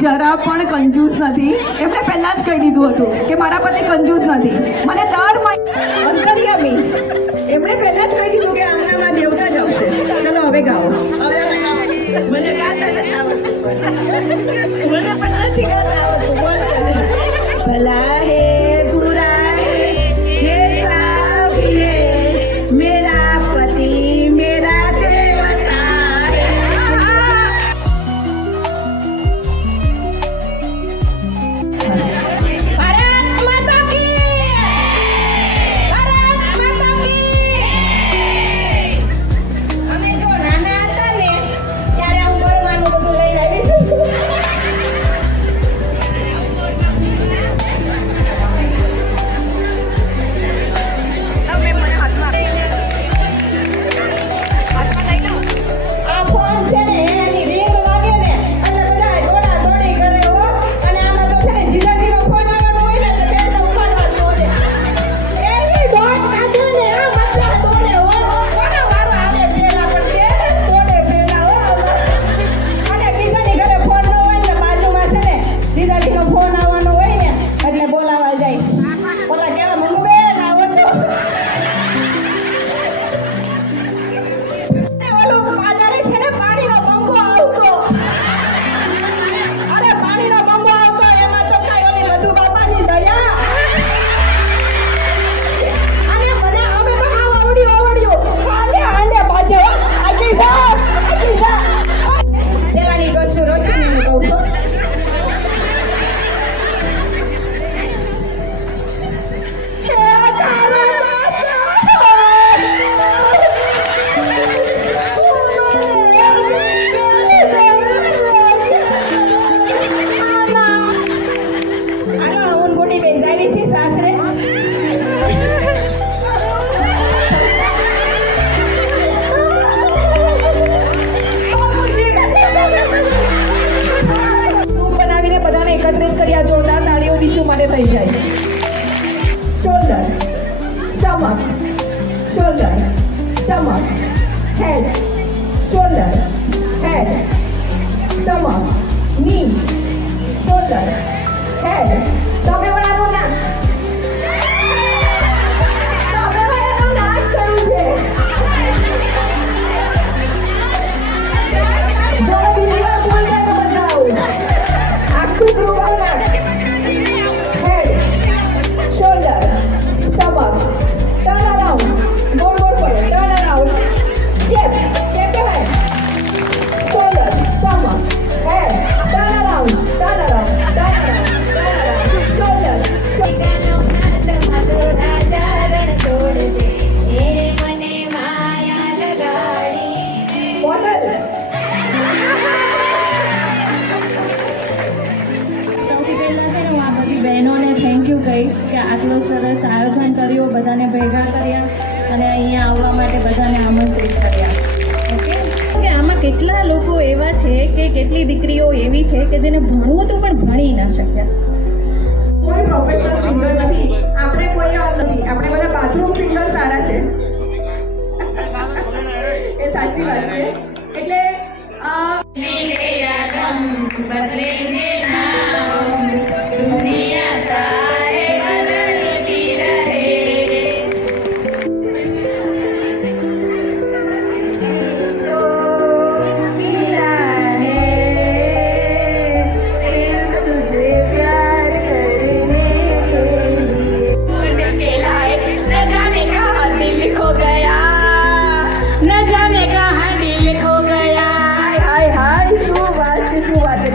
જરા પણ કંજૂસ નથી. એમણે પહેલા જ કહી દીધું હતું કે મારા પતિ કંજૂસ નથી. મને દર અંતર્યામી એમણે પહેલા જ કહી દીધું કે આમનામાં દેવતા જ આવશે. ચલો હવે ગાઓ. મને ગાતા નથી આવડતું. મને પણ નથી ગાતા આવડતું. ભલા હે બુરા હે જૈસા ભી હે મેરા પતિ મેરા કર્યા જોરદાર તાળીઓ દીશું માટે થઈ જાય. શોલ્ડર, સ્ટમક, શોલ્ડર, સ્ટમક, હેડ, શોલ્ડર, હેડ, સ્ટમક, ની, શોલ્ડર, હેડ. તમે વળાનું ના બહેનોને થેન્ક યુ કહીશ કે આટલો સરસ આયોજન કર્યું, બધાને ભેગા કર્યા અને અહીંયા આવવા માટે બધાને આમંત્રિત કર્યા. ઓકે, કે આમાં કેટલા લોકો એવા છે કે કેટલી દીકરીઓ એવી છે કે જેને ભણવું તો પણ ભણી ના શક્યા. કોઈ પ્રોફેશનલ સિંગર નથી, આપણે કોઈ નથી, આપણે બધા બાથરૂમ સિંગર સારા છે. એ સાચી વાત છે. એટલે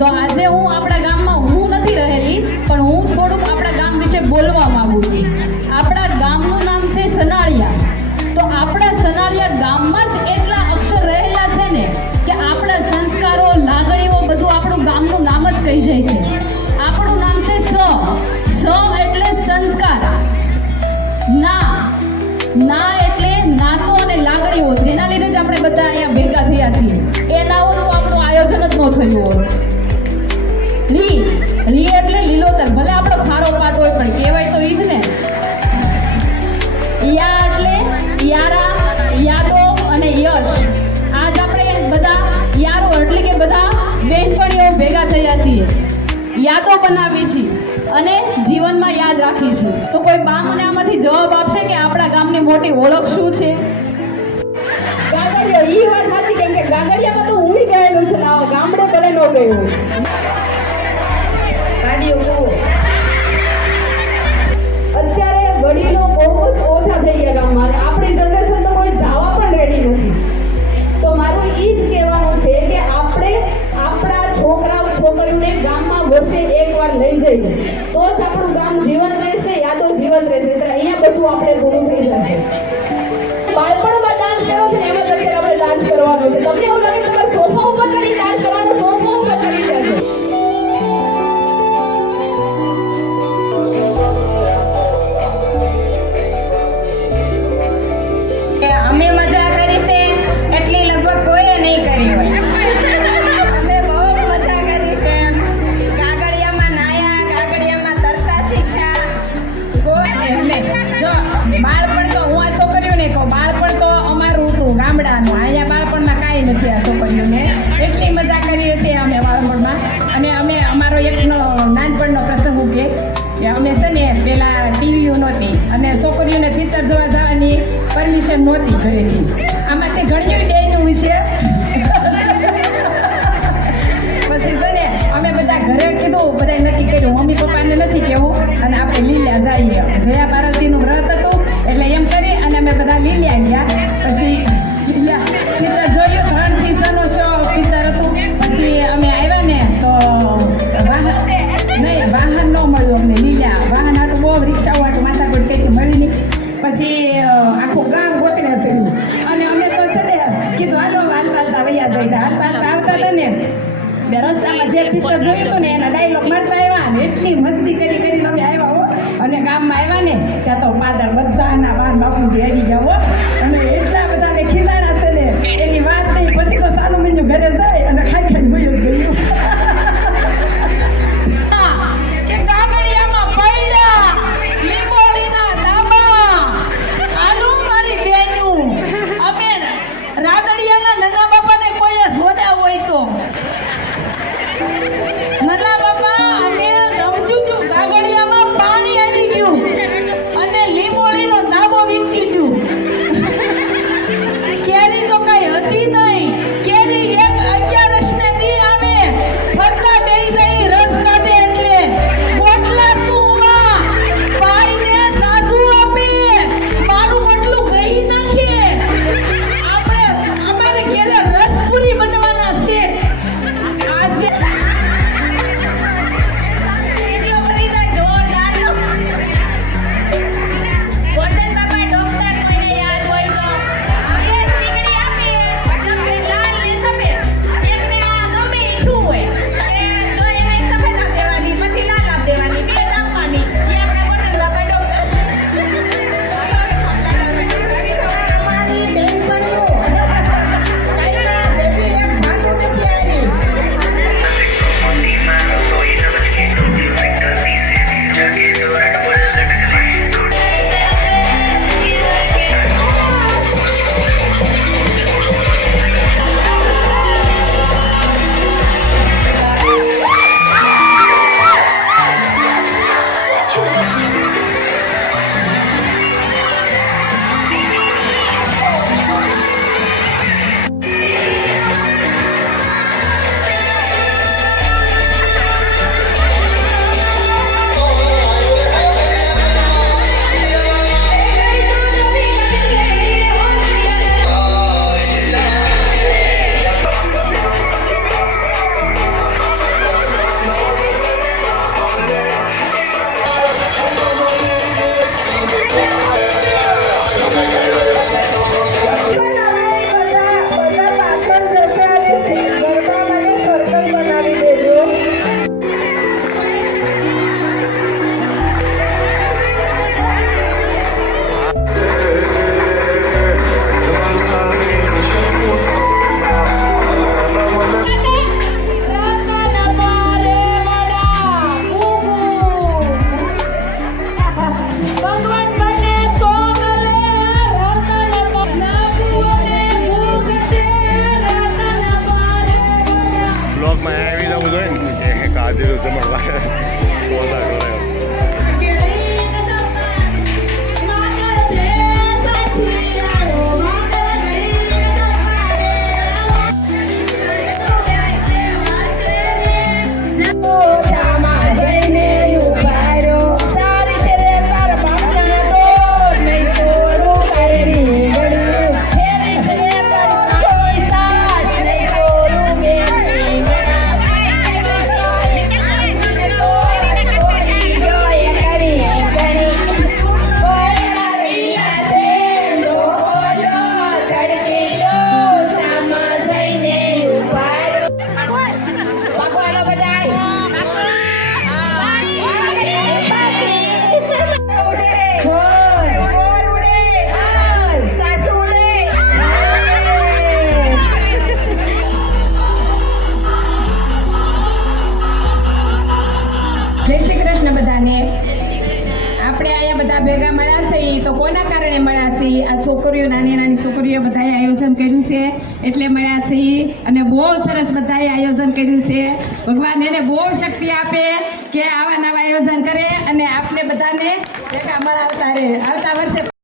તો આજે હું આપણા ગામમાં હું નથી રહેલી, પણ હું થોડુંક આપણા ગામ વિશે બોલવા માંગુ છું. આપણા ગામનું નામ છે સનાળિયા. તો આપણા સનાળિયા ગામમાં જ એટલા અક્ષર રહેલા છે ને કે આપણા સંસ્કારો, લાગણીઓ બધું આપણું ગામનું નામ જ કહી જાય છે. આપણું નામ છે સ એટલે સંસ્કાર, ના એટલે નાતો અને લાગણીઓ, જેના લીધે જ આપણે બધા અહીંયા ભેગા થયા છીએ. એ ના હોત તો આપણું આયોજન જ ન થયું હોત. રી એટલે લીલોતર, ભલે આપણો ખારો પાટ હોય પણ કહેવાય તો ઈ જ ને. યા એટલે યારા, યાદો અને યશ. આજ આપણે બધા યારો એટલે કે બધા બહેનપણીઓ ભેગા થયા છીએ, યાદો બનાવી છે અને જીવનમાં યાદ રાખીશું. તો કોઈ બા મને આમાંથી જવાબ આપશે કે આપણા ગામની મોટી ઓળખ શું છે? ગાગડિયો. ઈ વાત સાચી, કેમ કે ગાગડિયામાં તો હું ગયેલું છે, ગામડે ભલે ન ગયું. અત્યારે વડીલો બહુ જ ઓછા થઈ ગયા ગામમાં, અને આપણી જનરેશન તો કોઈ જવા પણ રેડી નથી. તો મારું એ જ કહેવાનું છે કે આપણે આપણા છોકરાઓ છોકરીઓને ગામમાં વર્ષે એકવાર લઈ જઈએ તો જ આપણું ગામ જીવન રહેશે, યાદો જીવન રહેશે. એટલે અહીંયા બધું આપણે પૂરું થઈ જશે. બાળપણમાં ડાન્સ કર્યો છે ને એમાં અત્યારે આપણે ડાન્સ કરવાનો છે. તમને એવું લાગે તમારે સોફા ઉપર ચડી ડાન્સ કરવાનો, સોફા ઉપર ચડી જશે. અમે મજા કરી છે એટલી લગભગ કોઈએ નહીં કરી હોય. અમે બહુ જ મજા કરી છે. ગાગડિયામાં નાયા, ગાગડિયામાં તરતા શીખ્યા. જો બાળપણ તો હું આ છોકરીઓને કહું, બાળપણ તો અમારું હતું ગામડાનું. અહીંયા બાળપણમાં કાંઈ નથી આ છોકરીઓને. એટલી મજા કરી હતી અમે બાળપણમાં. અને અમે અમારો એકનો નાનપણનો પ્રસંગ કે અમે છે ને પેલા ટીવીઓ નહોતી અને છોકરીઓને પિક્ચર જોવા જવાની પરમિશન નહોતી ઘરેથી. આમાંથી ઘણું ડેનું છે. પછી છે ને અમે બધા ઘરે કીધું, બધા નક્કી કર્યું, મમ્મી પપ્પાને નથી કહેવું અને આપણે લીલ્યા જઈએ. જયા પાર્વતીનું વ્રત હતું એટલે એમ કરી અને અમે બધા લીલ્યા ગયા. પછી પિક્ચર જોયું, 3 પિક્ચરનો શો પિક્ચર હતું. પછી અમે આવ્યા ને તો વાહન ન મળ્યું અમને. લીલ્યા વાહન હાટું બહુ રિક્ષાઓ હાટું માથાકૂટ કરી મળી નહીં. પછી આખું ગામ ગોતીને ફેર્યું અને અમે તો છે ને કીધું હાલો હાલતા વૈયા જઈતા. હાલતા આવતા હતા ને બે રસ્તામાં જે પિક્ચર જોયું હતું ને એના ડાયલોગ મળતા આવ્યા ને એટલી મસ્તી કરીને અમે આવ્યા હો. અને ગામમાં આવ્યા ને ત્યાં તો પાદર બધાના વાહન બાપુજી આવી ગયા હો. અને એટલા બધાને ખીલાણા છે ને એની વાત નહીં. પછી તો સારું મહિનું ઘરે જાય અને ખાઈ ગયું. જય શ્રી કૃષ્ણ બધાને. આપણે અહીંયા બધા ભેગા મળ્યા છીએ તો કોના કારણે મળ્યા છીએ? આ છોકરીઓ, નાની નાની છોકરીઓ બધાએ આયોજન કર્યું છે એટલે મળ્યા છીએ અને બહુ સરસ બધાએ આયોજન કર્યું છે. ભગવાન એને બહુ શક્તિ આપે કે આવા નવા આયોજન કરે અને આપણે બધાને ભેગા મળાવતા રહે. આવતા વર્ષે